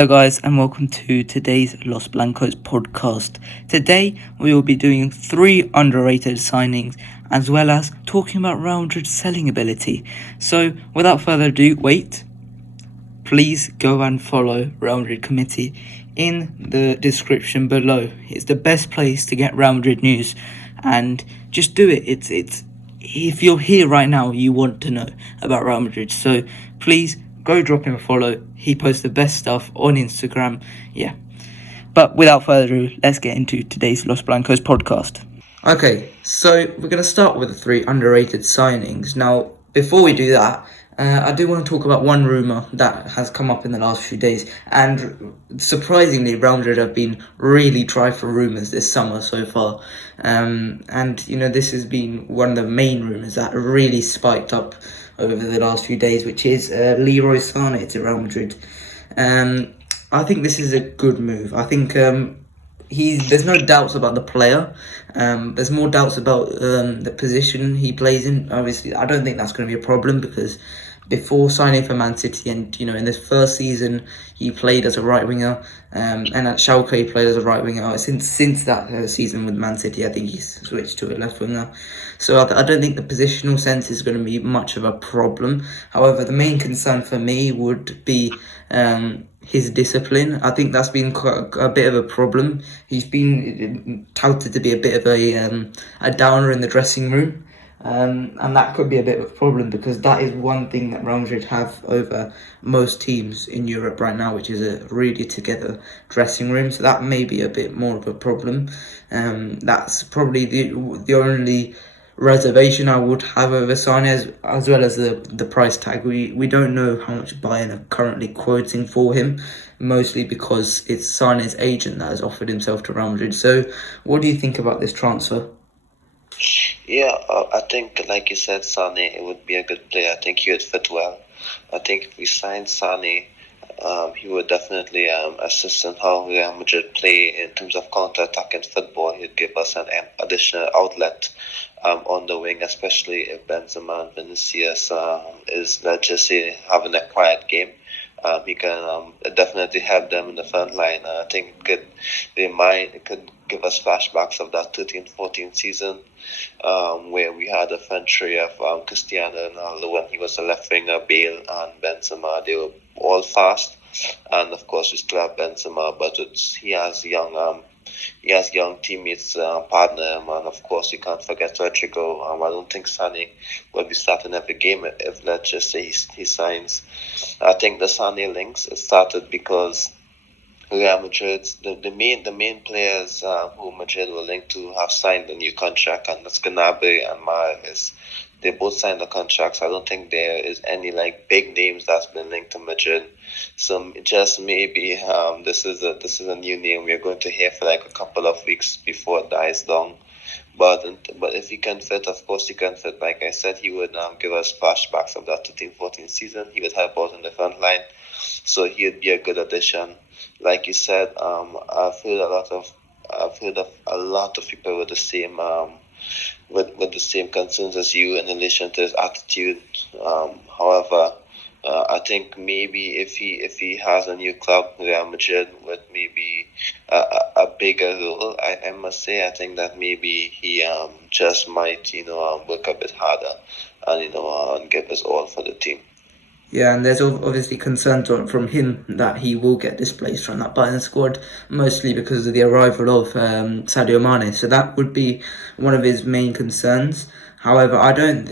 Hello guys and welcome to today's Los Blancos podcast. Today we will be doing 3 underrated signings as well as talking about Real Madrid's selling ability. So without further ado, please go and follow Real Madrid Committee in the description below. It's the best place to get Real Madrid news, and just do it. It's if you're here right now, you want to know about Real Madrid. So please go drop him a follow. He posts the best stuff on Instagram. Yeah. But without further ado, let's get into today's Los Blancos podcast. Okay, so we're going to start with the 3 underrated signings. Now, before we do that, I do want to talk about one rumour that has come up in the last few days. And surprisingly, Real Madrid have been really dry for rumours this summer so far. And, this has been one of the main rumours that really spiked up over the last few days, which is Leroy Sané to Real Madrid. I think this is a good move. I think there's no doubts about the player. There's more doubts about the position he plays in. Obviously, I don't think that's going to be a problem because before signing for Man City and, in this first season, he played as a right winger. And at Schalke, he played as a right winger. Since that season with Man City, I think he's switched to a left winger. So I don't think the positional sense is going to be much of a problem. However, the main concern for me would be his discipline. I think that's been quite a bit of a problem. He's been touted to be a bit of a downer in the dressing room. And that could be a bit of a problem because that is one thing that Real Madrid have over most teams in Europe right now, which is a really together dressing room. So that may be a bit more of a problem. That's probably the only reservation I would have over Sané, as well as the price tag. We don't know how much Bayern are currently quoting for him, mostly because it's Sané's agent that has offered himself to Real Madrid. So what do you think about this transfer? Yeah, I think, like you said, Sané, it would be a good player. I think he would fit well. I think if we signed Sané, he would definitely assist in how Real Madrid play in terms of counter-attacking football. He'd give us an additional outlet on the wing, especially if Benzema and Vinicius is, let's just say, having a quiet game. He can definitely help them in the front line. I think it could give us flashbacks of that 13-14 season where we had a front three of Cristiano Ronaldo when he was a left winger, Bale and Benzema. They were all fast, and of course we still have Benzema, but he has young teammates, partner him, and of course you can't forget Rodrigo. I don't think Sané will be starting every game if let's just say he signs. I think the Sané links it started because Real Madrid, the main players who Madrid were linked to have signed a new contract, and that's Gnabry and Mahrez. They both signed the contracts. I don't think there is any big names that's been linked to Madrid. So just maybe this is a new name we're going to hear for a couple of weeks before it dies down. But if he can fit, of course he can fit. Like I said, he would give us flashbacks of that 13-14 season. He would help out in the front line, so he would be a good addition. Like you said, I've heard of a lot of people with the same with the same concerns as you in relation to his attitude. However, I think maybe if he has a new club, Real Madrid, with maybe a bigger role, I must say, I think that maybe he just might work a bit harder and and give his all for the team. Yeah, and there's obviously concerns from him that he will get displaced from that Bayern squad, mostly because of the arrival of Sadio Mane. So that would be one of his main concerns. However, I don't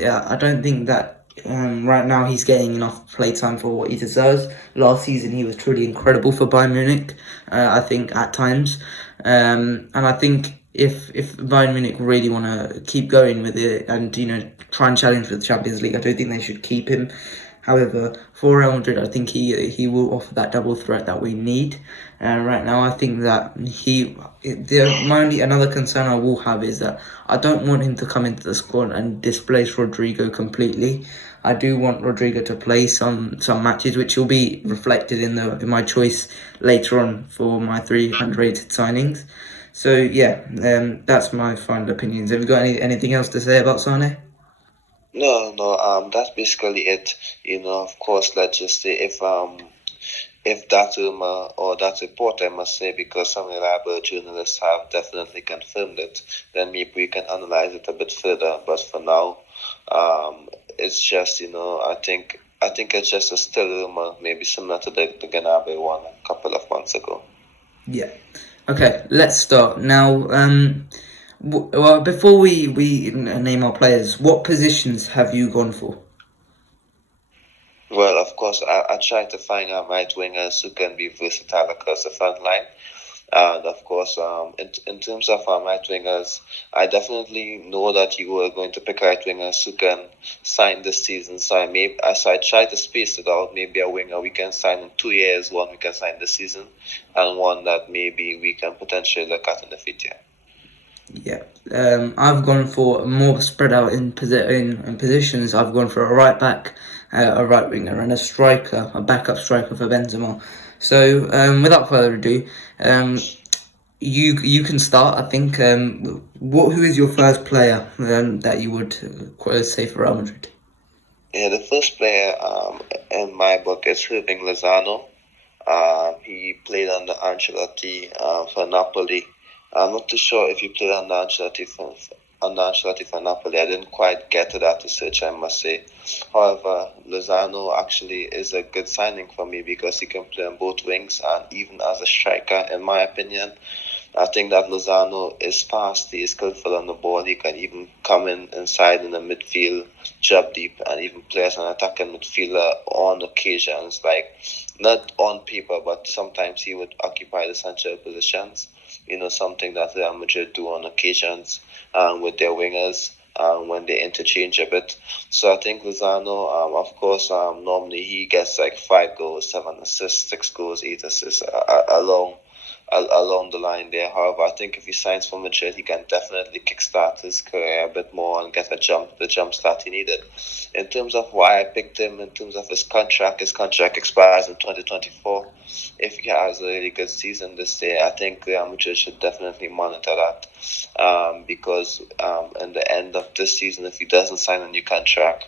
think that right now he's getting enough playtime for what he deserves. Last season he was truly incredible for Bayern Munich, I think, at times. And I think if Bayern Munich really want to keep going with it and try and challenge for the Champions League, I don't think they should keep him. However, for Real Madrid, I think he will offer that double threat that we need. And right now, I think that my only another concern I will have is that I don't want him to come into the squad and displace Rodrigo completely. I do want Rodrigo to play some matches, which will be reflected in my choice later on for my 3 underrated signings. So yeah, that's my final opinions. Have you got anything else to say about Sané? No, that's basically it. Of course, let's just say if that rumor or that report, I must say, because some reliable journalists have definitely confirmed it, then maybe we can analyze it a bit further. But for now, it's just I think it's just a still rumor, maybe similar to the Ganabe one a couple of months ago. Yeah. Okay, let's start now. Well, before we name our players, what positions have you gone for? Well, of course, I try to find right wingers who can be versatile across the front line. And of course, in terms of right wingers, I definitely know that you are going to pick right wingers who can sign this season. So I try to space it out. Maybe a winger we can sign in 2 years, one we can sign this season, and one that maybe we can potentially look at in the future. Yeah, I've gone for more spread out in positions. I've gone for a right back, a right winger, and a striker, a backup striker for Benzema. So, without further ado, you can start. I think. Who is your first player that you would say for Real Madrid? Yeah, the first player in my book is Irving Lozano. He played under Ancelotti for Napoli. I'm not too sure if he played under Ancelotti for Napoli. I didn't quite get to that research, I must say. However, Lozano actually is a good signing for me because he can play on both wings and even as a striker, in my opinion. I think that Lozano is fast, he is skillful on the ball, he can even come inside in the midfield, drop deep, and even play as an attacking midfielder on occasions. Like, not on paper, but sometimes he would occupy the central positions. Something that Real Madrid do on occasions with their wingers when they interchange a bit. So I think Lozano, of course, normally he gets like 5 goals, 7 assists, 6 goals, 8 assists along the line there. However, I think if he signs for Madrid, he can definitely kickstart his career a bit more and get the jump start he needed. In terms of why I picked him, in terms of his contract expires in 2024. If he has a really good season this year, I think Real Madrid should definitely monitor that because in the end of this season, if he doesn't sign a new contract,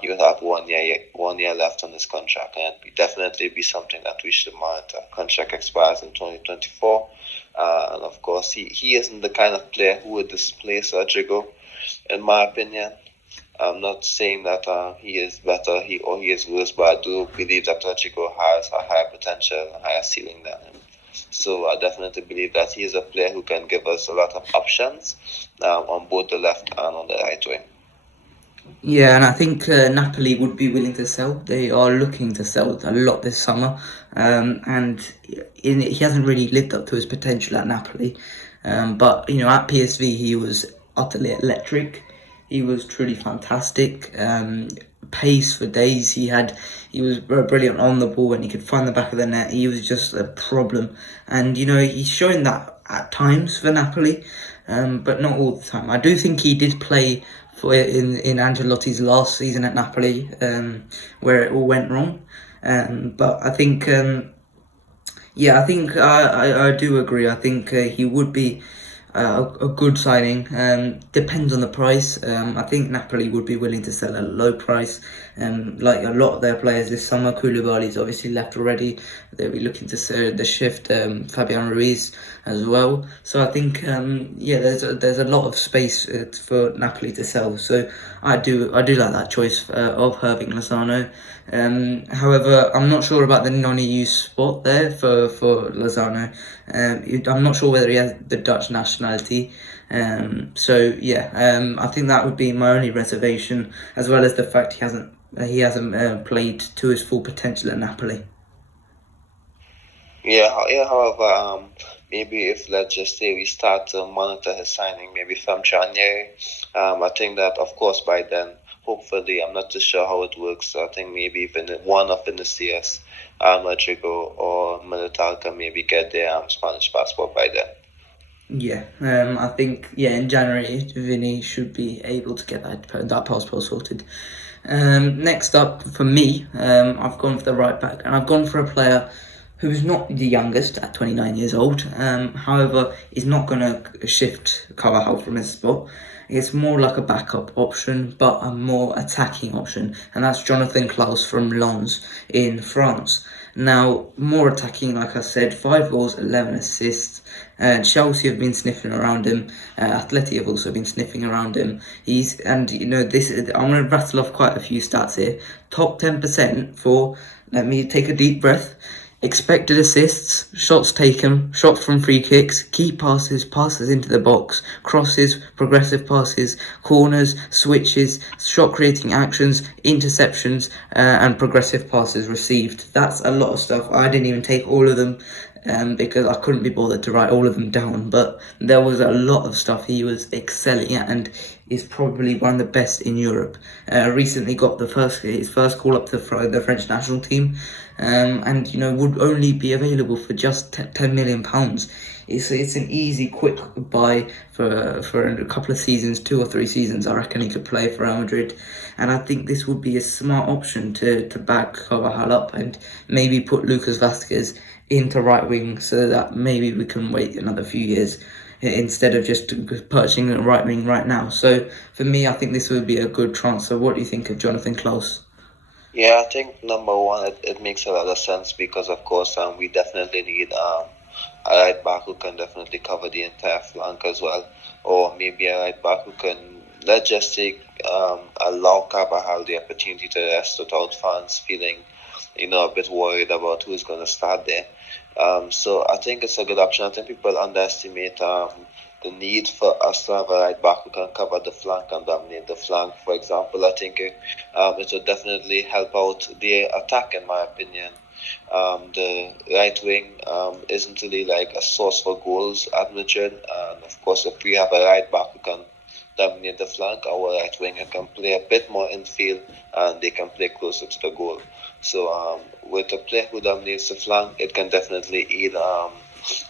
he will have 1 year left on his contract, and it definitely be something that we should monitor. Contract expires in 2024, and of course, he isn't the kind of player who would displace Rodrigo, in my opinion. I'm not saying that he is better or he is worse, but I do believe that Rodrigo has a higher potential, a higher ceiling than him. So I definitely believe that he is a player who can give us a lot of options on both the left and on the right wing. Yeah, and I think Napoli would be willing to sell. They are looking to sell a lot this summer, and he hasn't really lived up to his potential at Napoli. But at PSV he was utterly electric. He was truly fantastic. Pace for days. He was brilliant on the ball, and he could find the back of the net. He was just a problem, and he's shown that at times for Napoli, but not all the time. I do think he did play in Ancelotti's last season at Napoli, where it all went wrong. But I think, I think I do agree. I think he would be a good signing. Depends on the price. I think Napoli would be willing to sell at a low price. Like a lot of their players this summer, Koulibaly's obviously left already. They'll be looking to shift Fabian Ruiz as well. So I think there's a lot of space for Napoli to sell. So I do like that choice of Irving Lozano. However, I'm not sure about the non-EU spot there for Lozano. I'm not sure whether he has the Dutch nationality. I think that would be my only reservation, as well as the fact he hasn't played to his full potential at Napoli. Yeah. However, maybe if let's just say we start to monitor his signing, maybe from January, I think that of course by then, hopefully, I'm not too sure how it works. I think maybe even one of Vinicius, Rodrigo or Militao can maybe get their Spanish passport by then. Yeah, I think in January Vinny should be able to get that passport sorted. Next up for me, I've gone for the right back, and I've gone for a player who's not the youngest at 29 years old. However, is not going to shift Carvajal from his spot. It's more like a backup option, but a more attacking option, and that's Jonathan Klaus from Lens in France. Now, more attacking, like I said, 5 goals, 11 assists. Chelsea have been sniffing around him. Atleti have also been sniffing around him. This. I'm going to rattle off quite a few stats here. Top 10% for. Let me take a deep breath. Expected assists, shots taken, shots from free kicks, key passes, passes into the box, crosses, progressive passes, corners, switches, shot creating actions, interceptions, and progressive passes received. That's a lot of stuff. I didn't even take all of them because I couldn't be bothered to write all of them down, but there was a lot of stuff he was excelling at and is probably one of the best in Europe. Recently got his first call up to the French national team, and would only be available for just £10 million. It's an easy, quick buy for a couple of seasons, 2 or 3 seasons. I reckon he could play for Real Madrid, and I think this would be a smart option to back Carvajal up and maybe put Lucas Vazquez into right wing so that maybe we can wait another few years instead of just purchasing a right wing right now. So for me, I think this would be a good transfer. What do you think of Jonathan Klaus? Yeah, I think number one, it makes a lot of sense because, of course, we definitely need a right back who can definitely cover the entire flank as well, or maybe a right back who can, let's just say, allow Carvajal the opportunity to rest without fans feeling, a bit worried about who's going to start there. So I think it's a good option. I think people underestimate the need for us to have a right back who can cover the flank and dominate the flank. For example, I think it would definitely help out the attack, in my opinion. The right wing isn't really like a source for goals at Madrid, and of course, if we have a right back who can dominate the flank, our right winger can play a bit more infield and they can play closer to the goal. So with a player who dominates the flank, it can definitely aid the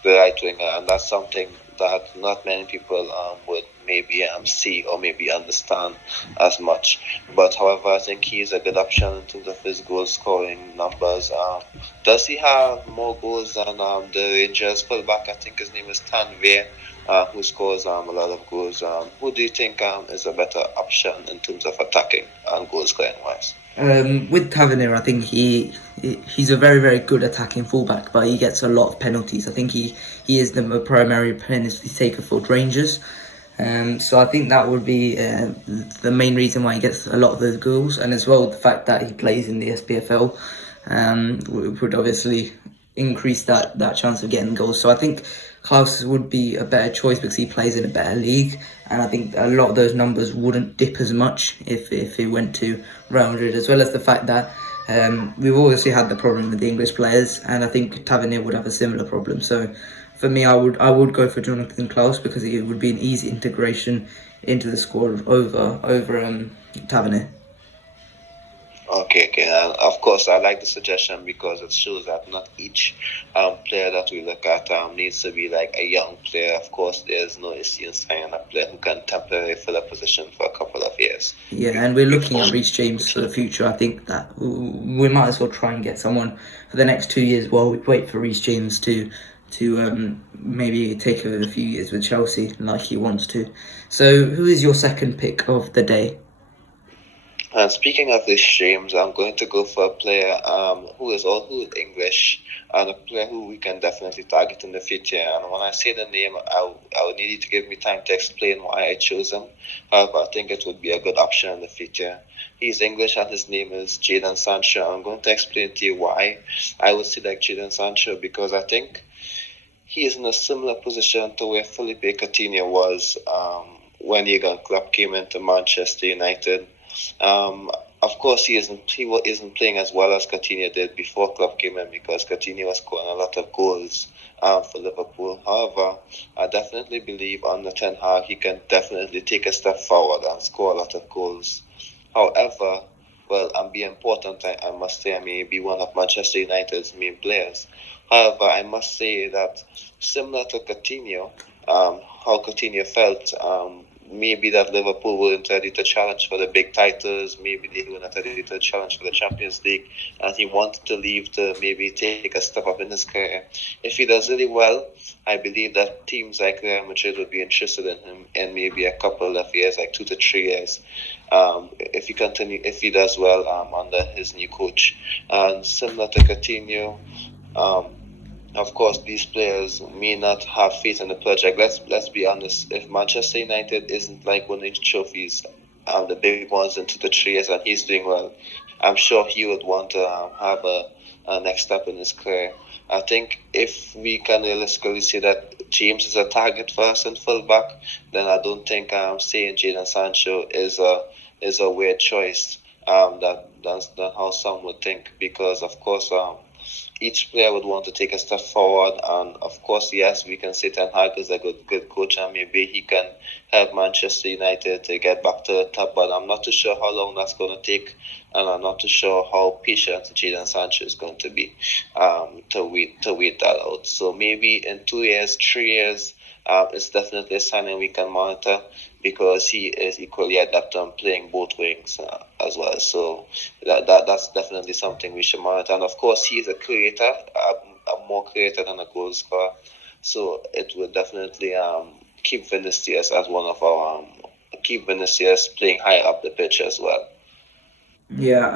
right winger, and that's something that not many people would maybe see or maybe understand as much. But however, I think he is a good option in terms of his goal scoring numbers. Does he have more goals than the Rangers fullback? I think his name is Tanvir, who scores a lot of goals. Who do you think is a better option in terms of attacking and goal scoring wise? With Tavernier, I think he's a very, very good attacking fullback, but he gets a lot of penalties. I think he is the primary penalty taker for Rangers. So I think that would be the main reason why he gets a lot of those goals, and as well the fact that he plays in the SPFL would obviously increase that chance of getting goals. So I think Klaus would be a better choice because he plays in a better league, and I think a lot of those numbers wouldn't dip as much if he went to Real Madrid, as well as the fact that we've obviously had the problem with the English players, and I think Tavernier would have a similar problem. So for me, I would go for Jonathan Klaus because it would be an easy integration into the squad over Tavernier. Okay. And of course, I like the suggestion because it shows that not each player that we look at needs to be like a young player. Of course, there's no issue in signing a player who can temporarily fill a position for a couple of years. Yeah, and we're looking at Reece James for the future. I think that we might as well try and get someone for the next 2 years while we wait for Reece James to maybe take a few years with Chelsea like he wants to. So, who is your second pick of the day? And speaking of this, James, I'm going to go for a player who is all English and a player who we can definitely target in the future. And when I say the name, I would need you to give me time to explain why I chose him. However, I think it would be a good option in the future. He's English and his name is Jadon Sancho. I'm going to explain to you why I would select Jadon Sancho because I think he is in a similar position to where Felipe Coutinho was when Jurgen Klopp came into Manchester United. Of course, he isn't playing as well as Coutinho did before Klopp came in because Coutinho was scoring a lot of goals for Liverpool. However, I definitely believe under Ten Hag he can definitely take a step forward and score a lot of goals. However, well, and be important, I must say, I may be one of Manchester United's main players. However, I must say that similar to Coutinho, how Coutinho felt maybe that Liverpool weren't ready to challenge for the big titles. Maybe they weren't ready to challenge for the Champions League, and he wanted to leave to maybe take a step up in his career. If he does really well, I believe that teams like Real Madrid would be interested in him in maybe a couple of years, like 2 to 3 years. If he does well under his new coach, and similar to Coutinho. Um, of course, these players may not have faith in the project. Let's be honest. If Manchester United isn't like winning trophies, the big ones in 2 to 3 years, and he's doing well, I'm sure he would want to have a next step in his career. I think if we can realistically say that James is a target for us in fullback, then I don't think saying Jadon Sancho is a weird choice. Than how some would think, because of course each player would want to take a step forward, and of course, yes, we can say Ten Hag is a good coach, and maybe he can help Manchester United to get back to the top. But I'm not too sure how long that's going to take, and I'm not too sure how patient Jadon Sancho is going to be to wait that out. So maybe in 2 years, 3 years, it's definitely a signing we can monitor, because he is equally adept on playing both wings as well. So that's definitely something we should monitor. And of course, he is a creator, a more creator than a goal scorer. So it would definitely keep Vinicius as one of our keep Vinicius playing higher up the pitch as well. Yeah,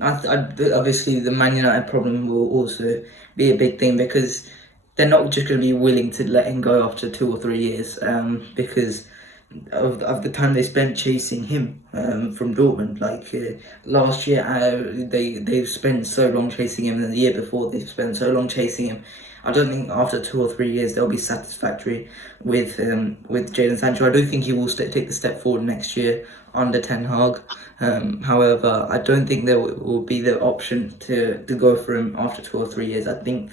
obviously the Man United problem will also be a big thing, because they're not just going to be willing to let him go after 2 or 3 years, because of the time they spent chasing him from Dortmund. Like last year, they've spent so long chasing him, and the year before they've spent so long chasing him. I don't think after 2 or 3 years they'll be satisfactory with Jadon Sancho. I do think he will take the step forward next year under Ten Hag. However, I don't think there will be the option to go for him after 2 or 3 years. I think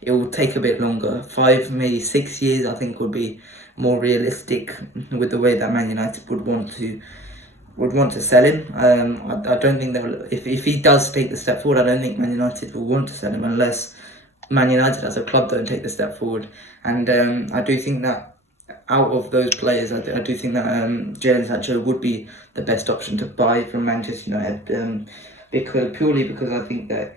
it will take a bit longer. 5, maybe 6 years, I think, would be more realistic with the way that Man United would want to sell him. I don't think that if he does take the step forward, I don't think Man United will want to sell him unless Man United as a club don't take the step forward. And I do think that out of those players, I do think that Jadon Sancho would be the best option to buy from Manchester United, because I think that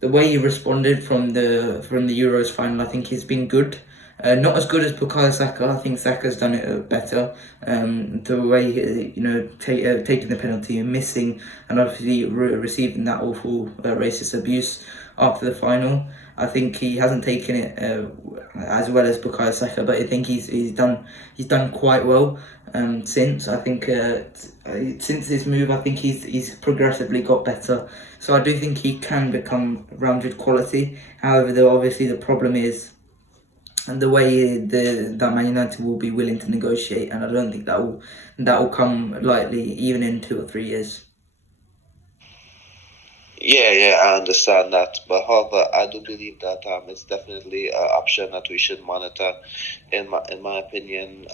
the way he responded from the Euros final, I think has been good. Not as good as Bukayo Saka. I think Saka's done it better. The way taking the penalty and missing, and obviously receiving that awful racist abuse after the final. I think he hasn't taken it as well as Bukayo Saka, but I think he's done quite well since. I think since his move, I think he's progressively got better. So I do think he can become rounded quality. However, obviously the problem is the way that Man United will be willing to negotiate, and I don't think that will come lightly, even in 2 or 3 years. Yeah, I understand that. But however, I do believe that it's definitely an option that we should monitor, in my opinion.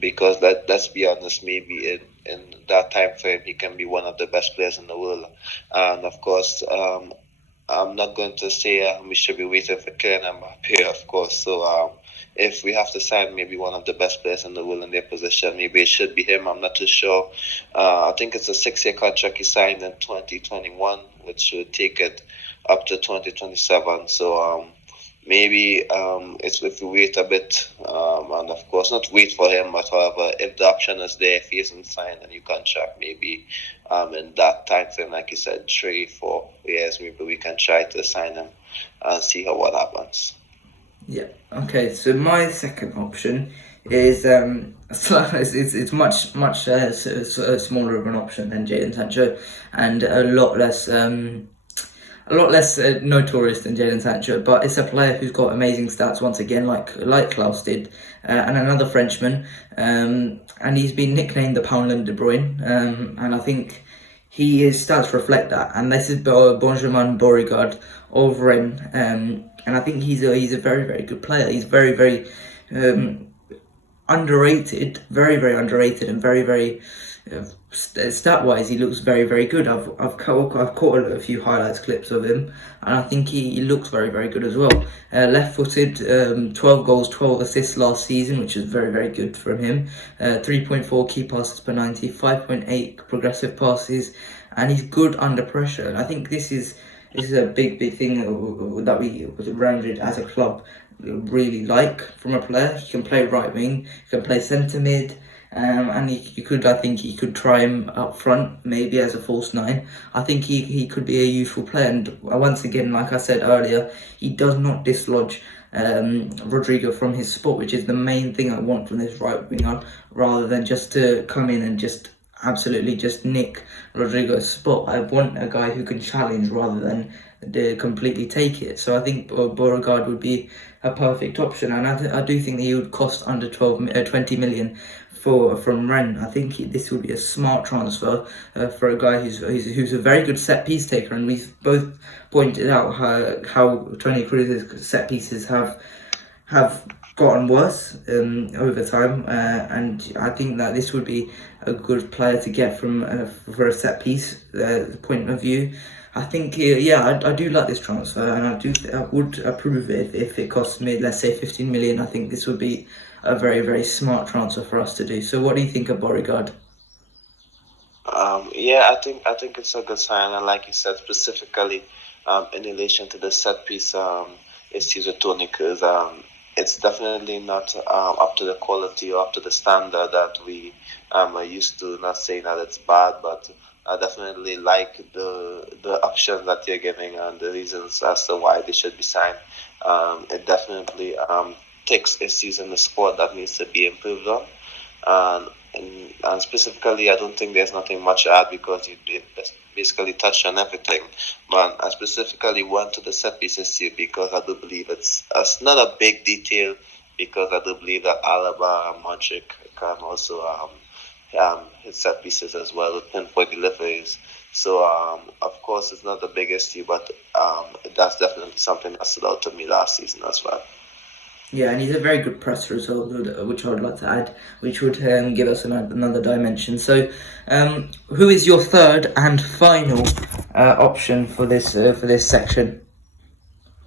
Because let's be honest, maybe in that time frame, he can be one of the best players in the world. And of course, I'm not going to say we should be waiting for Kylian Mbappe, of course. So if we have to sign maybe one of the best players in the world in their position, maybe it should be him. I'm not too sure. I think it's a 6-year contract he signed in 2021, which would take it up to 2027. So maybe it's if we wait a bit, and of course not wait for him, but however, if the option is there, if he isn't signed a new contract, maybe in that time frame, like you said, 3-4 years, maybe we can try to sign him and see what happens. Yeah. Okay. So my second option is it's much smaller of an option than Jadon Sancho, and a lot less notorious than Jadon Sancho, but it's a player who's got amazing stats once again, like Klaus did, and another Frenchman, and he's been nicknamed the Poundland De Bruyne, and I think his stats reflect that. And this is Benjamin Beauregard of Rennes, and I think he's a very, very good player. He's very, very underrated, very very underrated, and very very stat wise, he looks very very good. I've caught a few highlights clips of him, and I think he looks very very good as well. Left footed, 12 goals, 12 assists last season, which is very very good from him. 3.4 key passes per 90, 5.8 progressive passes, and he's good under pressure. And I think this is a big thing that we rounded as a club really like from a player. He can play right wing, he can play centre mid, and I think he could try him up front, maybe as a false nine. I think he could be a useful player. And once again, like I said earlier, he does not dislodge Rodrigo from his spot, which is the main thing I want from this right winger, rather than just to come in and just absolutely just nick Rodrigo's spot. I want a guy who can challenge rather than completely take it. So I think Beauregard would be a perfect option, and I do think that he would cost under 20 million from Rennes. I think this would be a smart transfer for a guy who's a very good set piece taker, and we've both pointed out how Toni Kroos's set pieces have gotten worse over time, and I think that this would be a good player to get from for a set piece point of view. I think I do like this transfer, and I would approve it if it costs me, let's say, 15 million. I think this would be a very very smart transfer for us to do. So what do you think of Beauregard? Yeah, I think it's a good sign, and like you said, specifically in relation to the set piece issues with Toni Kroos, it's definitely not up to the quality or up to the standard that we are used to. Not saying that it's bad, but I definitely like the options that you're giving and the reasons as to why they should be signed. It definitely takes issues in the sport that needs to be improved on. And specifically, I don't think there's nothing much to add because you did basically touch on everything. But I specifically went to the set piece issue because I do believe it's not a big detail, because I do believe that Alaba and Modric can also hit set pieces as well with pinpoint deliveries. So of course it's not the biggest issue, but that's definitely something that stood out to me last season as well. Yeah, and he's a very good presser as well, which I would like to add, which would give us another dimension. So, who is your third and final option for this section?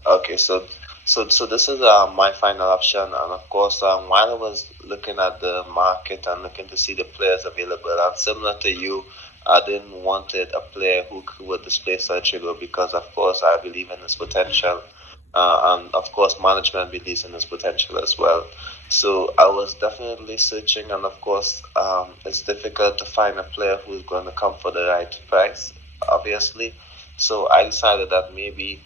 Okay, so this is my final option, and of course, while I was looking at the market and looking to see the players available, and similar to you, I didn't wanted a player who would displace Sergio because, of course, I believe in his potential, and of course, management believes in his potential as well. So I was definitely searching, and of course, it's difficult to find a player who is going to come for the right price, obviously. So I decided that maybe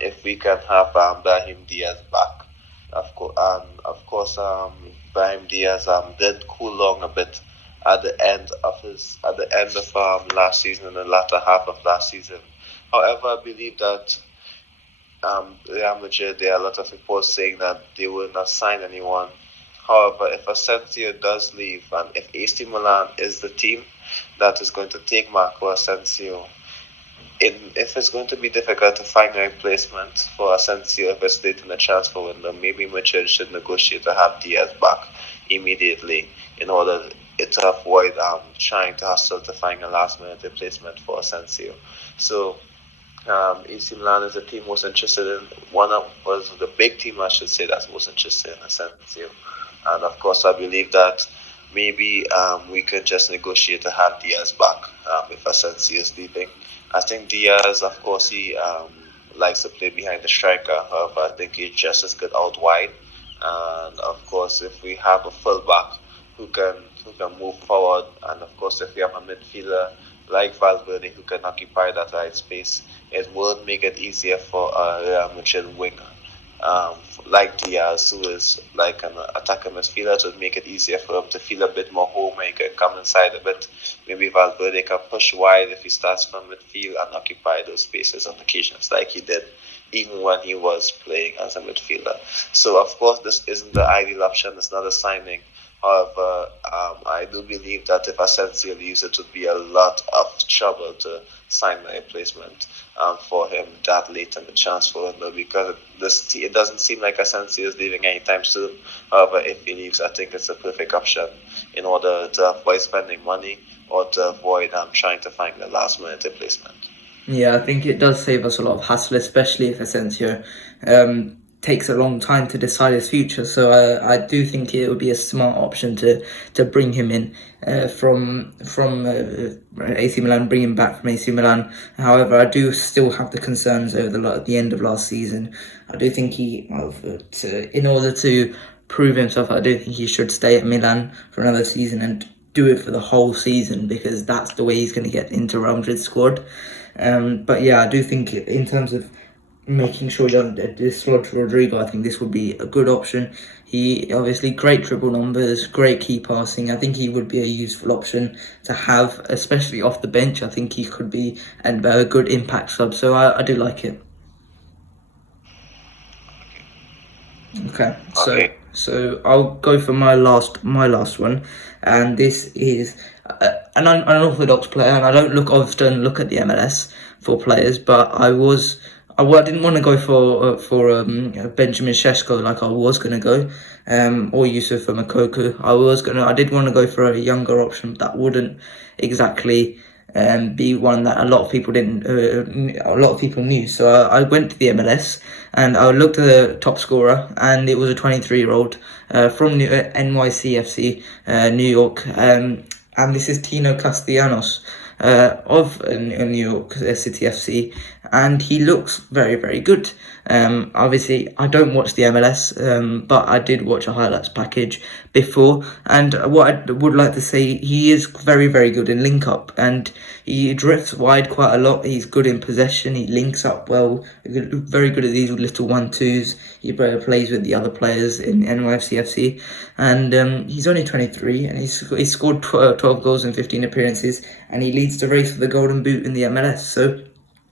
if we can have Brahim Diaz back, of course, Brahim Diaz did cool long a bit at the end of last season and the latter half of last season. However, I believe that Real Madrid, there are a lot of reports saying that they will not sign anyone. However, if Asensio does leave and if AC Milan is the team that is going to take Marco Asensio, if it's going to be difficult to find a replacement for Asensio if it's late in the transfer window, maybe Madrid should negotiate to have Diaz back immediately in order to avoid trying to hustle to find a last minute replacement for Asensio. So AC Milan is the team most interested in was the big team, I should say, that's most interested in Asensio. And of course, I believe that maybe we could just negotiate to have Diaz back if Asensio is leaving. I think Diaz, of course, he likes to play behind the striker. However, I think he's just as good out wide. And of course, if we have a fullback who can move forward, and of course, if we have a midfielder like Valverde who can occupy that right space, it would make it easier for a Real Madrid winger like Diaz, who is like an attacker midfielder. It would make it easier for him to feel a bit more home and he can come inside a bit. Maybe Valverde can push wide if he starts from midfield and occupy those spaces on occasions like he did even when he was playing as a midfielder. So of course this isn't the ideal option, it's not a signing. However, I do believe that if Asensio leaves, it would be a lot of trouble to sign a replacement for him that late in the transfer window, because it doesn't seem like Asensio is leaving anytime soon. However, if he leaves, I think it's a perfect option in order to avoid spending money or to avoid trying to find a last minute replacement. Yeah, I think it does save us a lot of hassle, especially if Asensio takes a long time to decide his future. So I do think it would be a smart option to bring him in from AC Milan, bring him back from AC Milan. However, I do still have the concerns over the end of last season. I do think in order to prove himself, I do think he should stay at Milan for another season and do it for the whole season, because that's the way he's going to get into Real Madrid's squad. But yeah, I do think in terms of making sure you don't dislodge Rodrigo, I think this would be a good option. He obviously great dribble numbers, great key passing. I think he would be a useful option to have, especially off the bench. I think he could be a good impact sub. So I do like it. Okay, so I'll go for my last one, and this is an unorthodox player, and I don't often look at the MLS for players, but I didn't want to go for Benjamin Šeško like I was gonna go, or Yusuf Makoku. I did want to go for a younger option, but that wouldn't exactly be one that a lot of people knew. So I went to the MLS and I looked at the top scorer, and it was a 23-year-old from NYCFC, New York, and this is Tino Castellanos of New York City FC, and he looks very, very good. Obviously, I don't watch the MLS, but I did watch a highlights package before, and what I would like to say, he is very, very good in link-up, and he drifts wide quite a lot. He's good in possession, he links up well, very good at these little 1-2s. He plays with the other players in NYCFC, and he's only 23, and he's scored 12 goals in 15 appearances, and he leads the race for the Golden Boot in the MLS. So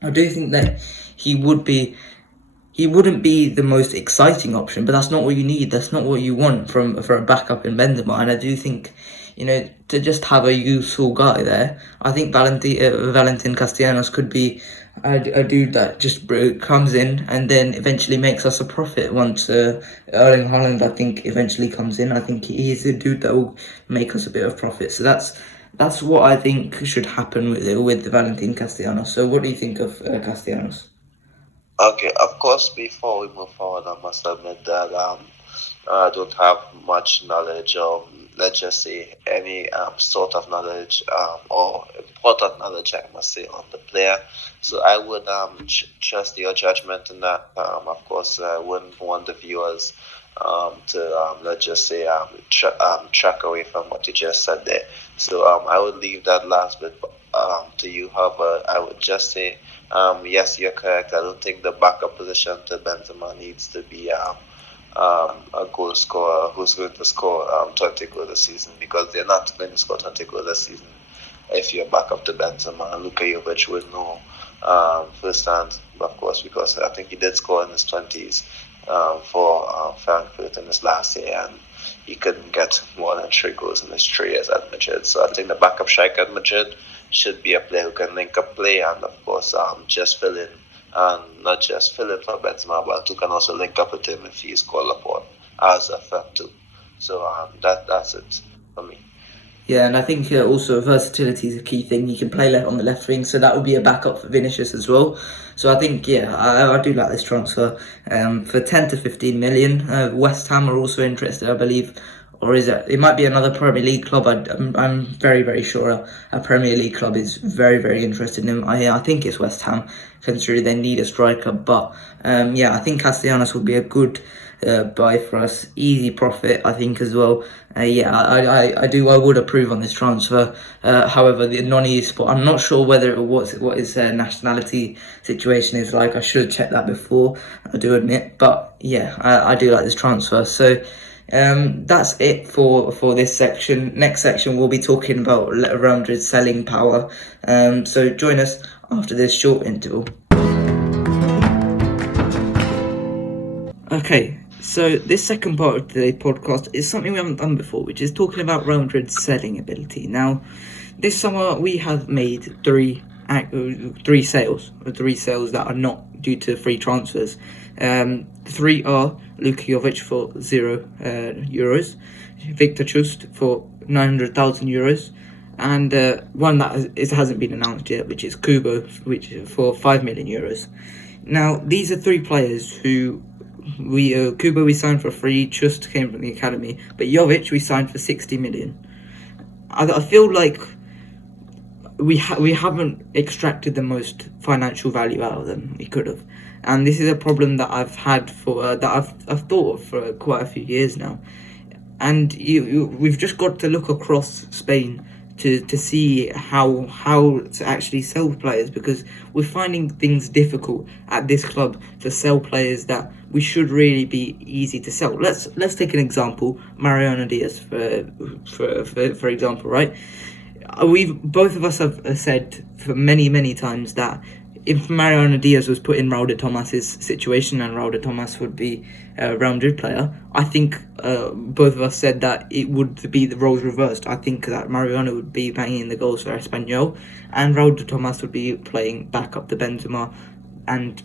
I do think that he wouldn't be the most exciting option, but that's not what you need. That's not what you want for a backup in Benzema. And I do think, to just have a useful guy there, I think Valentin Castellanos could be a dude that just comes in and then eventually makes us a profit once Erling Haaland, I think, eventually comes in. I think he's a dude that will make us a bit of profit. So that's what I think should happen with Valentin Castellanos. So what do you think of Castellanos? Okay, of course, before we move forward, I must admit that I don't have much knowledge, or let's just say any sort of knowledge or important knowledge, I must say, on the player. So I would trust your judgment in that. Of course, I wouldn't want the viewers to, let's just say, track away from what you just said there. So I would leave that last bit to you. However, I would just say, yes, you're correct. I don't think the backup position to Benzema needs to be a goal scorer who's going to score 20 goals a season, because they're not going to score 20 goals a season if you're back up to Benzema. Luka Jovic will know firsthand, of course, because I think he did score in his 20s for Frankfurt in his last year, and he couldn't get more than 3 goals in his 3 years at Madrid. So I think the backup striker at Madrid should be a player who can link up play and, of course, just fill in. And not just fill in for Benzema, but who can also link up with him if he is called upon as a threat too. So that's it for me. Yeah, and I think also versatility is a key thing. He can play on the left wing, so that would be a backup for Vinicius as well. So I think, I do like this transfer. For 10 to 15 million, West Ham are also interested, I believe. Or is it might be another Premier League club. I'm very, very sure a Premier League club is very, very interested in him. I think it's West Ham, considering they need a striker. But I think Castellanos will be a good buy for us. Easy profit, I think, as well. I would approve on this transfer. However, the non-e-sport, I'm not sure what his nationality situation is like. I should have checked that before, I do admit. But yeah, I do like this transfer. So that's it for this section. Next section, we'll be talking about Real Madrid's selling power. So join us after this short interval. Okay, So this second part of today's podcast is something we haven't done before, which is talking about Real Madrid's selling ability. Now, this summer we have made three sales that are not due to free transfers. Three are Luka Jovic for €0, Victor Chust for €900,000, and one that hasn't been announced yet, which is Kubo, which for €5 million. Now, these are three players who Kubo we signed for free, Chust came from the academy, but Jovic we signed for 60 million. I feel like we haven't extracted the most financial value out of them we could have, and this is a problem that I've had for that I've thought of for quite a few years now. And we've just got to look across Spain to see how to actually sell players, because we're finding things difficult at this club to sell players that we should really be easy to sell. Let's take an example, Mariano Diaz for example, right? We've both of us have said for many times that if Mariano Diaz was put in Raul de Tomas's situation and Raul de Tomas would be a Real Madrid player, I think both of us said that it would be the roles reversed. I think that Mariano would be banging the goals for Espanyol and Raul de Tomas would be playing back up to Benzema and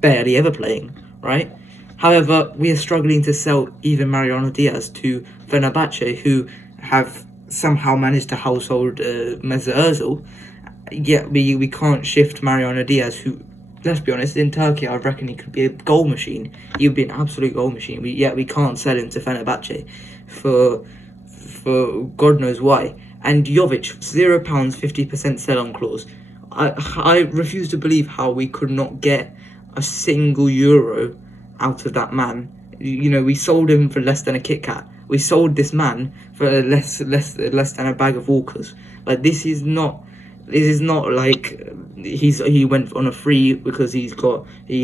barely ever playing, right? However, we are struggling to sell even Mariano Diaz to Fenerbahce, who have somehow managed to household Mesut Ozil. Yet we can't shift Mariano Diaz, who, let's be honest, in Turkey I reckon he could be a goal machine. He would be an absolute goal machine. Yet we can't sell him to Fenerbahce for God knows why. And Jovic, £0, 50% sell-on clause. I refuse to believe how we could not get a single euro out of that man. You know, we sold him for less than a Kit Kat. We sold this man for less than a bag of Walkers. Like, this is not like he went on a free because he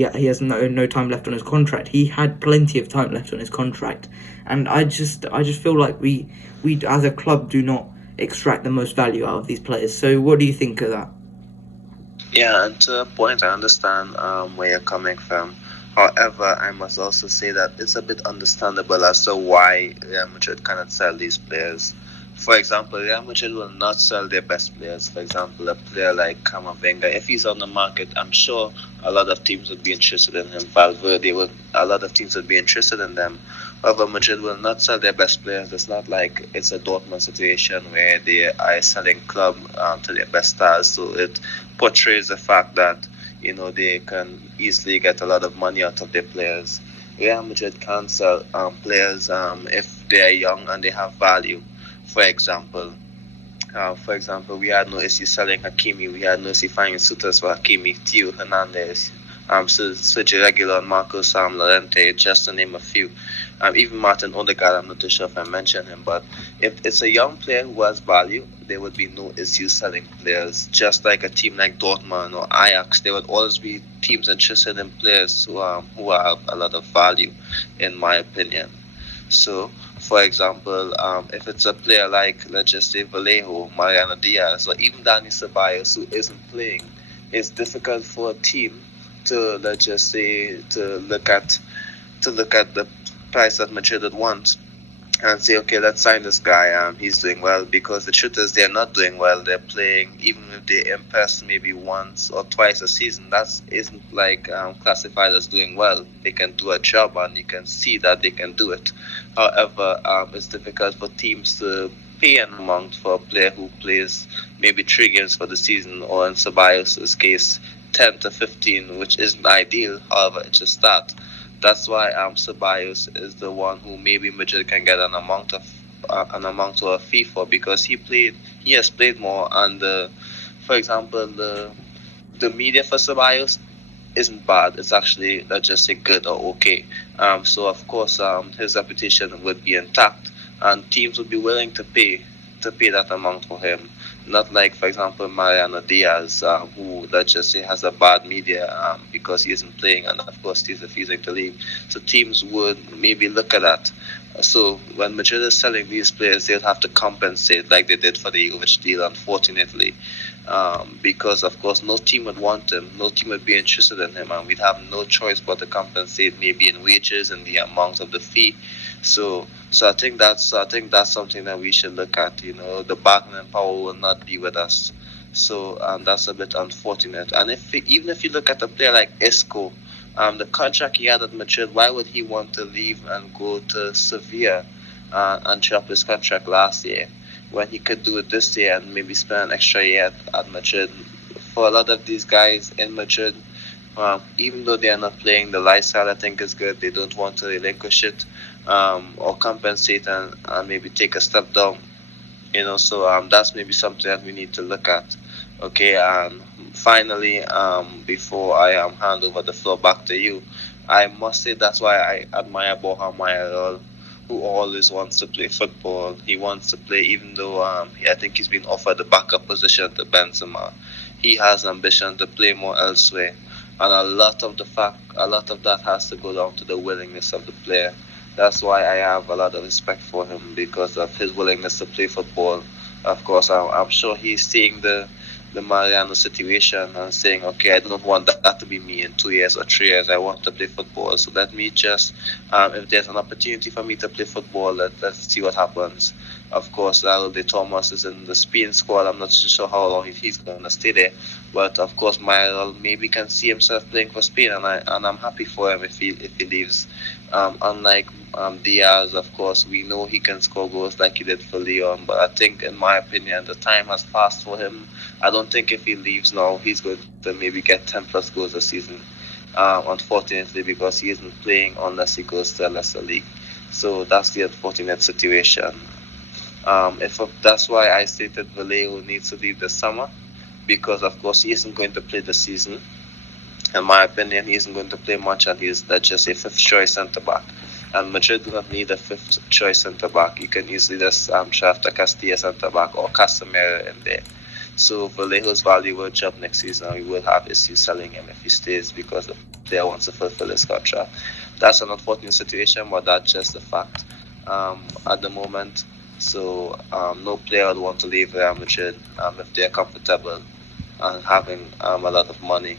has no time left on his contract. He had plenty of time left on his contract, and I just feel like we as a club do not extract the most value out of these players. So what do you think of that? Yeah, and to a point, I understand where you're coming from. However, I must also say that it's a bit understandable as to why Real Madrid cannot sell these players. For example, Real Madrid will not sell their best players. For example, a player like Camavinga, if he's on the market, I'm sure a lot of teams would be interested in him. Valverde, a lot of teams would be interested in them. However, Madrid will not sell their best players. It's not like it's a Dortmund situation where they are selling club to their best stars. So it portrays the fact that they can easily get a lot of money out of their players. Real Madrid can sell players if they are young and they have value. For example, we had no issue selling Hakimi. We had no issue finding suitors for Hakimi, Theo Hernandez, Sergio Regular, Marcos Llorente, just to name a few. Even Martin Odegaard, I'm not too sure if I mentioned him, but if it's a young player who has value, there would be no issue selling players. Just like a team like Dortmund or Ajax, there would always be teams interested in players who have a lot of value, in my opinion. So, for example, if it's a player like, let's just say, Vallejo, Mariano Diaz, or even Dani Ceballos who isn't playing, it's difficult for a team to, let's just say, to look at the price that Madrid would want and say, okay, let's sign this guy. He's doing well, because the truth is they're not doing well. They're playing, even if they impress maybe once or twice a season, that isn't like classified as doing well. They can do a job and you can see that they can do it. However, it's difficult for teams to pay an amount for a player who plays maybe 3 games for the season, or in Ceballos' case 10 to 15, which isn't ideal. However, it's just that. That's why Ceballos is the one who maybe Madrid can get an amount or a fee for, because he has played more, and for example, the media for Ceballos isn't bad. It's actually, let's just say, good or okay. So of course his reputation would be intact, and teams would be willing to pay that amount for him. Not like, for example, Mariano Diaz, who, let's just say, has a bad media because he isn't playing, and of course he's refusing to leave. So teams would maybe look at that. So when Madrid is selling these players, they'll have to compensate like they did for the Jovic deal, unfortunately, because of course no team would want him, no team would be interested in him, and we'd have no choice but to compensate maybe in wages and the amount of the fee. So I think that's something that we should look at. The bargaining power will not be with us. So that's a bit unfortunate. And even if you look at a player like Isco, the contract he had at Madrid, why would he want to leave and go to Sevilla and drop his contract last year when he could do it this year and maybe spend an extra year at Madrid? For a lot of these guys in Madrid, even though they are not playing, the lifestyle I think is good. They don't want to relinquish it or compensate and maybe take a step down. So that's maybe something that we need to look at. Okay, and finally, before I hand over the floor back to you, I must say that's why I admire Borja Mayoral, who always wants to play football. He wants to play, even though I think he's been offered the backup position to Benzema. He has ambition to play more elsewhere, and a lot of that has to go down to the willingness of the player. That's why I have a lot of respect for him because of his willingness to play football. Of course, I'm sure he's seeing the Mariano situation and saying, okay, I don't want that to be me in 2 years or 3 years. I want to play football. So let me just, if there's an opportunity for me to play football, let's see what happens. Of course, Raul de Thomas is in the Spain squad. I'm not too sure how long he's going to stay there. But of course, Mayoral maybe can see himself playing for Spain, and I'm happy for him if he leaves. Unlike Diaz, of course, we know he can score goals like he did for Leon. But I think, in my opinion, the time has passed for him. I don't think if he leaves now, he's going to maybe get 10 plus goals a season. Unfortunately, because he isn't playing unless he goes to a lesser league. So that's the unfortunate situation. That's why I stated Vallejo needs to leave this summer, because of course he isn't going to play the season. In my opinion, he isn't going to play much, and he's, let's just say, fifth choice centre back. And Madrid do not need a fifth choice centre back. You can easily just draft a Castilla centre back or Casemiro in there. So Vallejo's value will jump next season, and we will have issues selling him if he stays because the player wants to fulfill his contract. That's an unfortunate situation, but that's just the fact at the moment. So no player would want to leave Real Madrid if they're comfortable and having a lot of money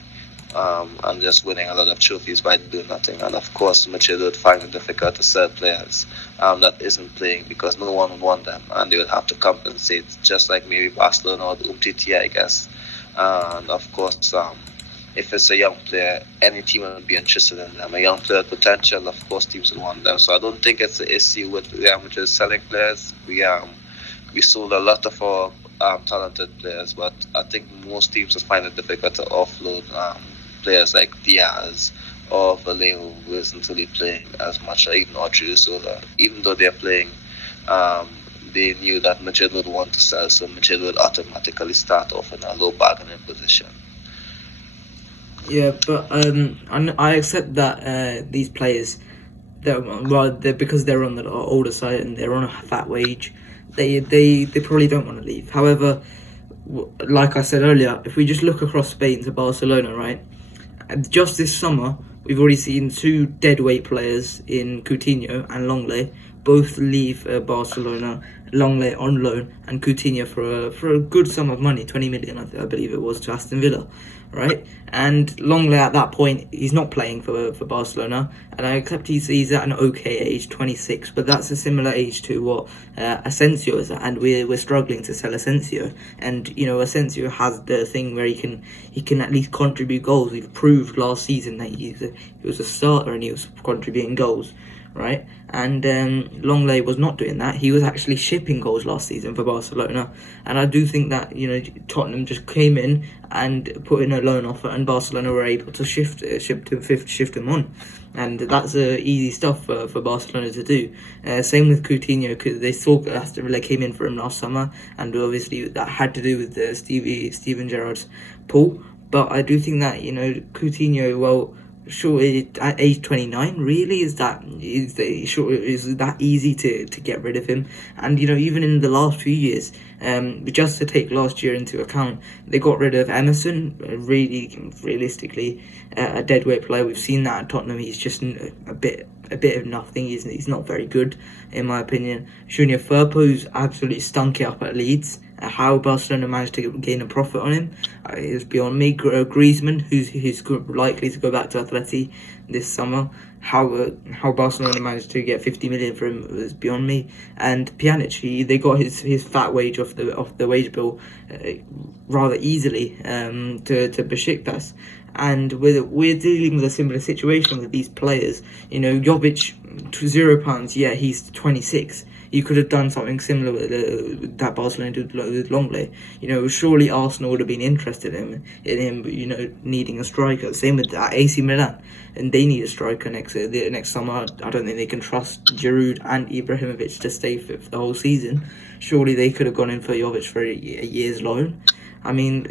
and just winning a lot of trophies by doing nothing. And of course, Madrid would find it difficult to sell players that isn't playing because no one would want them, and they would have to compensate, just like maybe Barcelona or Umtiti, I guess. And of course, if it's a young player, any team would be interested in them. A young player with potential, of course, teams would want them. So I don't think it's an issue with Real Madrid selling players. We sold a lot of our talented players, but I think most teams would find it difficult to offload players like Diaz or Vallejo, who isn't really playing as much, or even Audrey Sola. Even though they're playing, they knew that Madrid would want to sell, so Madrid would automatically start off in a low bargaining position. Yeah, but I accept that these players, they're because they're on the older side and they're on a fat wage, they probably don't want to leave. However, like I said earlier, if we just look across Spain to Barcelona, right, and just this summer we've already seen two deadweight players in Coutinho and Longley both leave Barcelona. Longley on loan and Coutinho for a good sum of money, 20 million, I believe it was, to Aston Villa, right? And Longley at that point, he's not playing for Barcelona, and I accept he's at an okay age, 26, but that's a similar age to what Asensio is at, and we're struggling to sell Asensio. And Asensio has the thing where he can at least contribute goals. We've proved last season that he was a starter and he was contributing goals, right? And Longley was not doing that. He was actually shipping goals last season for Barcelona, and I do think that Tottenham just came in and put in a loan offer, and Barcelona were able to shift him on, and that's easy stuff for Barcelona to do. Same with Coutinho, because they saw Aston Villa came in for him last summer, and obviously that had to do with Steven Gerrard's pull. But I do think that Coutinho, well, Sure, at age 29, really, is that easy to get rid of him? And even in the last few years, just to take last year into account, they got rid of Emerson. Really, realistically, a deadweight player. We've seen that at Tottenham. He's just a bit of nothing. He's not very good, in my opinion. Junior Firpo's absolutely stunk it up at Leeds. How Barcelona managed to gain a profit on him is beyond me. Griezmann, who's likely to go back to Atleti this summer, how Barcelona managed to get 50 million for him was beyond me. And Pjanic, they got his fat wage off the wage bill rather easily to Besiktas. And we're dealing with a similar situation with these players. Jovic, £0. Yeah, he's 26. You could have done something similar with that Barcelona did with Longley. Surely Arsenal would have been interested in him. Needing a striker. Same with AC Milan, and they need a striker next summer. I don't think they can trust Giroud and Ibrahimovic to stay fit for the whole season. Surely they could have gone in for Jovic for a year's loan. I mean,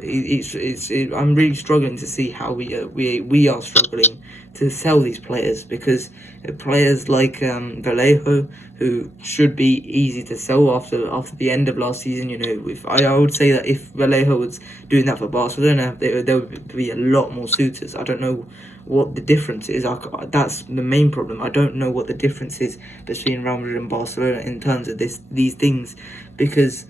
I'm really struggling to see how we are struggling to sell these players, because players like Vallejo, who should be easy to sell after the end of last season. If I would say that if Vallejo was doing that for Barcelona, there would be a lot more suitors. I don't know what the difference is. That's the main problem. I don't know what the difference is between Real Madrid and Barcelona in terms of these things, because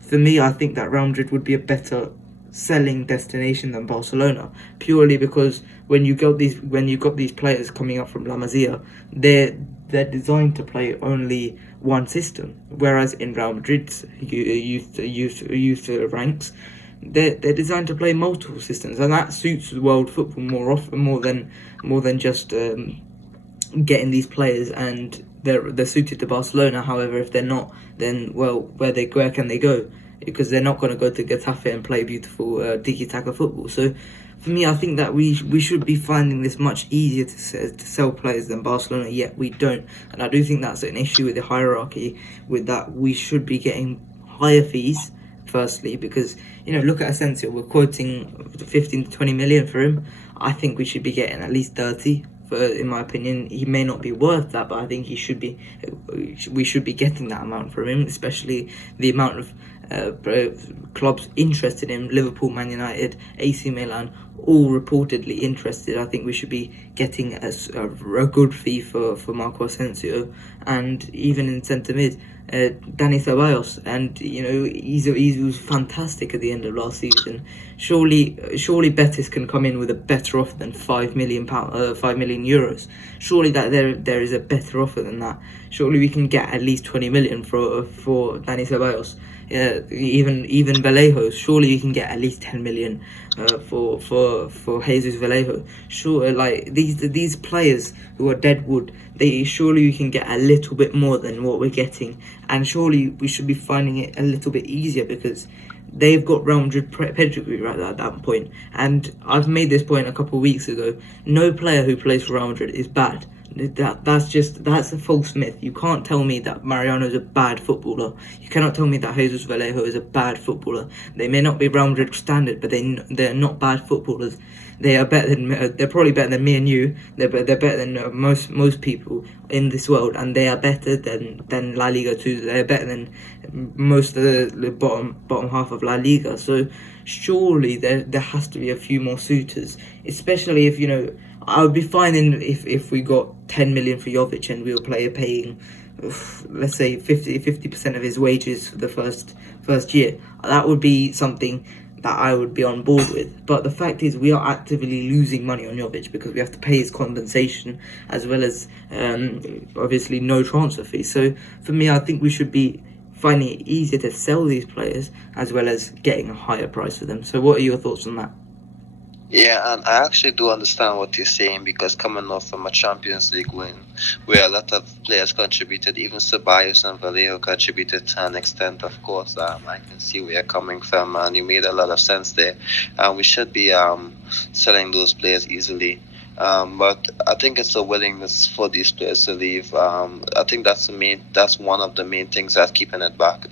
for me, I think that Real Madrid would be a better selling destination than Barcelona, purely because when you got these players coming up from La Masia, they're designed to play only one system, whereas in Real Madrid's youth ranks, they're designed to play multiple systems, and that suits world football more than just getting these players, and they're suited to Barcelona. However, if they're not, then where can they go? Because they're not going to go to Getafe and play beautiful tiki-taka football. So for me, I think that we should be finding this much easier to sell players than Barcelona, yet we don't. And I do think that's an issue with the hierarchy, with that we should be getting higher fees, firstly, because look at Asensio. We're quoting 15 to 20 million for him. I think we should be getting at least 30. In my opinion, he may not be worth that, but I think we should be getting that amount from him, especially the amount of clubs interested in him. Liverpool, Man United, AC Milan, all reportedly interested. I think we should be getting a good fee for Marco Asensio, and even in centre mid, Dani Ceballos, and he was fantastic at the end of last season. Surely Betis can come in with a better offer than £5 million, €5 million. Surely that there is a better offer than that. Surely we can get at least 20 million for Dani Ceballos. Even Vallejo, surely you can get at least 10 million for Jesus Vallejo. Sure, like these players who are deadwood, surely we can get a little bit more than what we're getting, and surely we should be finding it a little bit easier, because they've got Real Madrid pedigree right at that point. And I've made this point a couple of weeks ago. No player who plays for Real Madrid is bad. That's a false myth. You can't tell me that Mariano's a bad footballer. You cannot tell me that Jesus Vallejo is a bad footballer. They may not be Real Madrid standard, but they're not bad footballers. They are better than they're probably better than me and you. They're better than most people in this world, and they are better than La Liga too. They're better than most of the bottom half of La Liga. So surely there has to be a few more suitors, especially if I would be fine if we got 10 million for Jovic and we were paying, let's say 50% of his wages for the first year. That would be something that I would be on board with. But the fact is, we are actively losing money on Jovic because we have to pay his compensation, as well as obviously no transfer fee. So for me, I think we should be finding it easier to sell these players, as well as getting a higher price for them. So what are your thoughts on that? Yeah, and I actually do understand what you're saying, because coming off from a Champions League win, where a lot of players contributed, even Ceballos and Vallejo contributed to an extent, of course, I can see where you're coming from, and you made a lot of sense there. We should be selling those players easily. But I think it's a willingness for these players to leave. I think that's one of the main things that's keeping back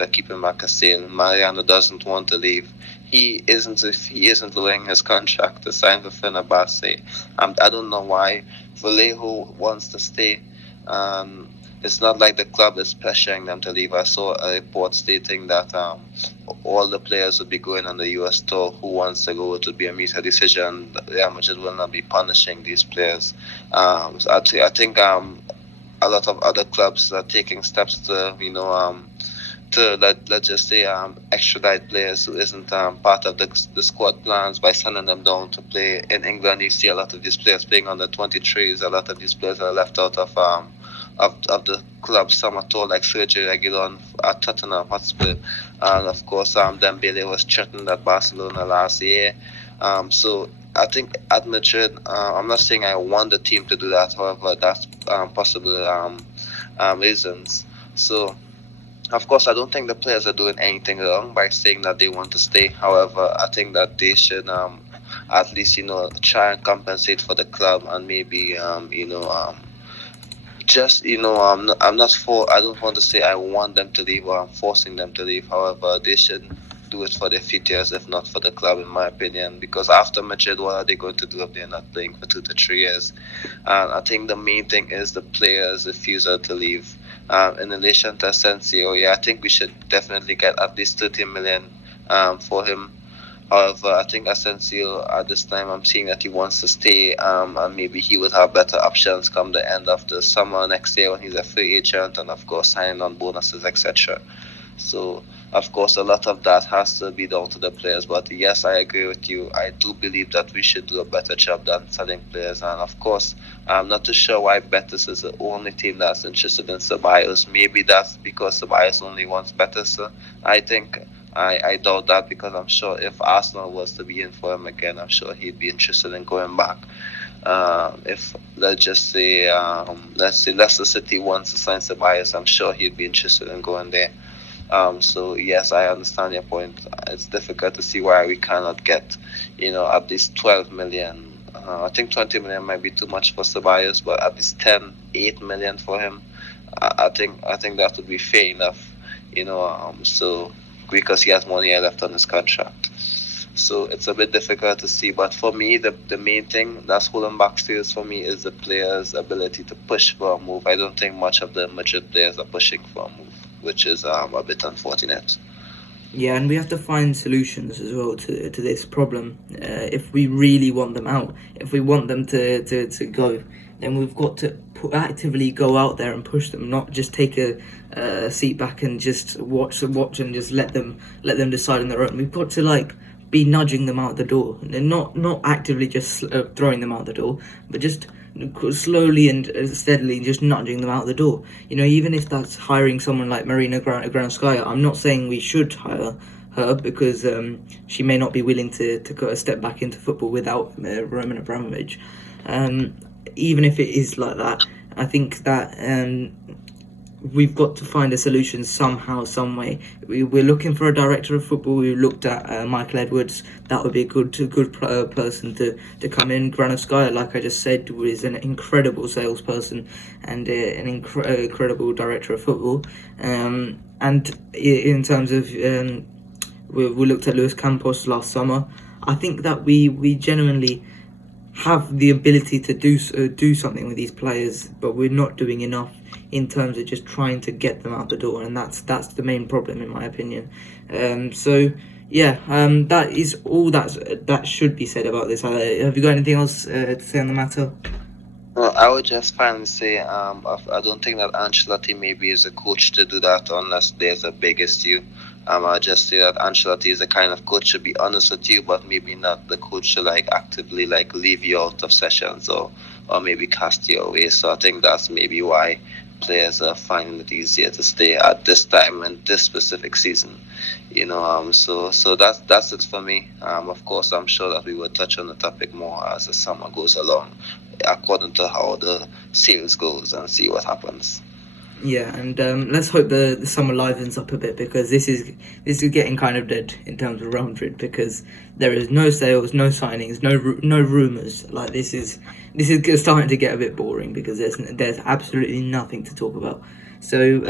a sale. Mariano doesn't want to leave. he isn't doing his contract to sign with Fenerbahce. I don't know why Vallejo wants to stay. Um, it's not like the club is pressuring them to leave. I saw a report stating that all the players would be going on the US tour. Who wants to go? It would be a mutual decision. Real Madrid will not be punishing these players. So I think a lot of other clubs are taking steps to let's just say extradite players who isn't part of the squad plans by sending them down to play in England. You see a lot of these players playing on the 23s. A lot of these players are left out of the club summer tour, like Sergio Reguilon at Tottenham Hotspur, and of course Dembele was threatened at Barcelona last year. So I think at Madrid, I'm not saying I want the team to do that. However, that's possible reasons. So of course, I don't think the players are doing anything wrong by saying that they want to stay. However, I think that they should at least try and compensate for the club and maybe just I'm not for. I don't want to say I want them to leave or I'm forcing them to leave. However, they should do it for their futures, if not for the club, in my opinion. Because after Madrid, what are they going to do if they're not playing for 2 to 3 years? And I think the main thing is the players' refusal to leave. In relation to Asensio, yeah, I think we should definitely get at least 30 million for him. However, I think Asensio at this time, I'm seeing that he wants to stay, and maybe he would have better options come the end of the summer next year when he's a free agent, and of course signing on bonuses, etc. So, of course, a lot of that has to be down to the players. But yes, I agree with you. I do believe that we should do a better job than selling players. And of course, I'm not too sure why Betis is the only team that's interested in Ceballos. Maybe that's because Ceballos only wants Betis. I think I doubt that, because I'm sure if Arsenal was to be in for him again, I'm sure he'd be interested in going back. If let's say Leicester City wants to sign Ceballos, I'm sure he'd be interested in going there. So yes, I understand your point. It's difficult to see why we cannot get, at least 12 million. I think 20 million might be too much for Ceballos, but at least 8 million for him. I think that would be fair enough, so because he has 1 year left on his contract. So it's a bit difficult to see. But for me, the main thing that's holding back sales for me is the players' ability to push for a move. I don't think much of the Madrid players are pushing for a move, which is a bit unfortunate. Yeah, and we have to find solutions as well to this problem. If we really want them out, if we want them to go, then we've got to actively go out there and push them, not just take a seat back and just watch and just let them decide on their own. We've got to be nudging them out the door, and not actively just throwing them out the door, but just slowly and steadily just nudging them out the door. Even if that's hiring someone like Marina Granovskaya. I'm not saying we should hire her, because she may not be willing to go a step back into football without Roman Abramovich. Even if it is like that, I think that we've got to find a solution somehow, some way. We're looking for a director of football. We looked at Michael Edwards. That would be a good person to come in. Granovskaya, like I just said, is an incredible salesperson and an incredible director of football. And in terms of, we looked at Luis Campos last summer. I think that we genuinely have the ability to do something with these players, but we're not doing enough in terms of just trying to get them out the door, and that's the main problem in my opinion. That is all that should be said about this. Have you got anything else to say on the matter? Well, I would just finally say I don't think that Ancelotti maybe is a coach to do that unless there's a big issue. I'll just say that Ancelotti is the kind of coach, to be honest with you, but maybe not the coach to actively leave you out of sessions or maybe cast you away. So I think that's maybe why players are finding it easier to stay at this time and this specific season. So that's it for me. Of course, I'm sure that we will touch on the topic more as the summer goes along, according to how the sales goes, and see what happens. Yeah, and let's hope the summer livens up a bit, because this is getting kind of dead in terms of Real Madrid, because there is no sales, no signings, no rumours. This is starting to get a bit boring, because there's absolutely nothing to talk about. So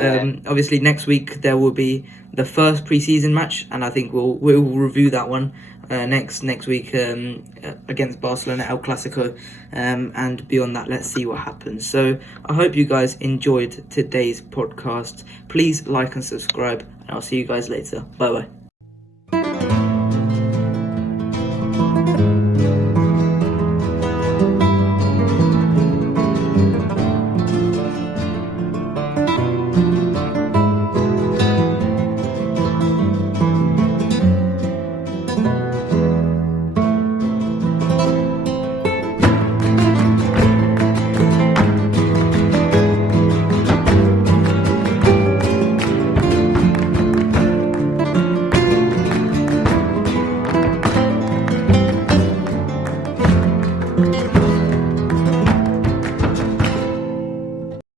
obviously next week there will be the first pre-season match, and I think we'll review that one next week against Barcelona, El Clasico, and beyond that, let's see what happens. So I hope you guys enjoyed today's podcast. Please like and subscribe, and I'll see you guys later. Bye bye.